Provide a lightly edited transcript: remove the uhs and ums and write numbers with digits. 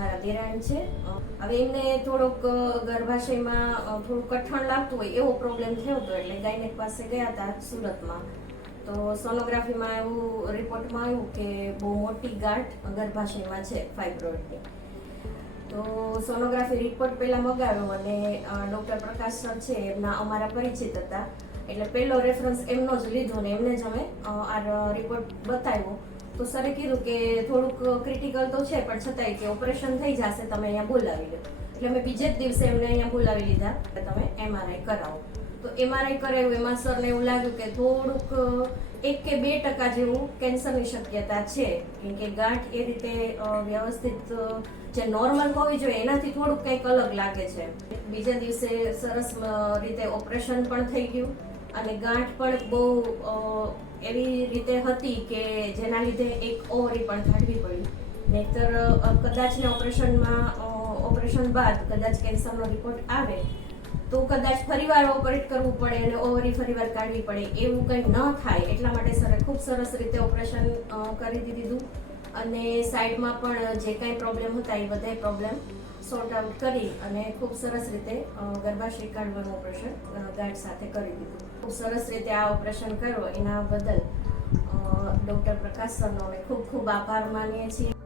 મારા દેરાણી છે. હવે એમને થોડોક ગર્ભાશયમાં થોડું કઠણ લાગતું હોય એવો પ્રોબ્લેમ થયો હતો, એટલે ગાયનેક પાસે ગયા હતા સુરતમાં. તો સોનોગ્રાફીમાં એવું રિપોર્ટમાં આવ્યું કે બહુ મોટી ગાંઠ ગર્ભાશયમાં છે ફાઇબ્રોઇડની. તો સોનોગ્રાફી રિપોર્ટ પહેલાં મગાવ્યો અને ડૉક્ટર પ્રકાશ સર છે એમના અમારા પરિચિત હતા, એટલે પહેલો રેફરન્સ એમનો જ લીધો ને એમને જ અમે આ રિપોર્ટ બતાવ્યો. તો સરે કીધું કે થોડુંક ક્રિટિકલ તો છે, પણ છતાંય કે ઓપરેશન થઈ જશે, તમે અહીંયા બોલાવી લો. એટલે અમે બીજે જ દિવસે એમને અહીંયા બોલાવી લીધા કે તમે MRI કરાવો. તો MRI કરાવ્યું, એમાં સરને એવું લાગ્યું કે થોડુંક 1 કે 2% જેવું કેન્સરની શક્યતા છે, કેમ કે ગાંઠ એ રીતે વ્યવસ્થિત જે નોર્મલ હોવી જોઈએ એનાથી થોડુંક કંઈક અલગ લાગે છે. બીજા દિવસે સરસ રીતે ઓપરેશન પણ થઈ ગયું અને ગાંઠ પણ બહુ એવી રીતે હતી કે જેના લીધે એક ઓવરી પણ કાઢવી પડી. નહીતર કદાચ ને ઓપરેશન બાદ કદાચ કેન્સરનો રિપોર્ટ આવે તો કદાચ ફરીવાર ઓપરેટ કરવું પડે અને ઓવરી ફરીવાર કાઢવી પડે, એવું કંઈ ન થાય એટલા માટે સરે ખૂબ સરસ રીતે ઓપરેશન કરી દીધું અને સાઈડમાં પણ જે કાંઈ પ્રોબ્લેમ હતા એ બધા પ્રોબ્લેમ સોર્ટ આઉટ કરી અને ખૂબ સરસ રીતે ગર્ભાશય કાઢવાનું ઓપરેશન ગાંઠ સાથે કરી દીધું. ખૂબ સરસ રીતે આ ઓપરેશન કર્યો એના બદલ ડૉક્ટર પ્રકાશ સરનો અમે ખૂબ ખૂબ આભાર માનીએ છીએ.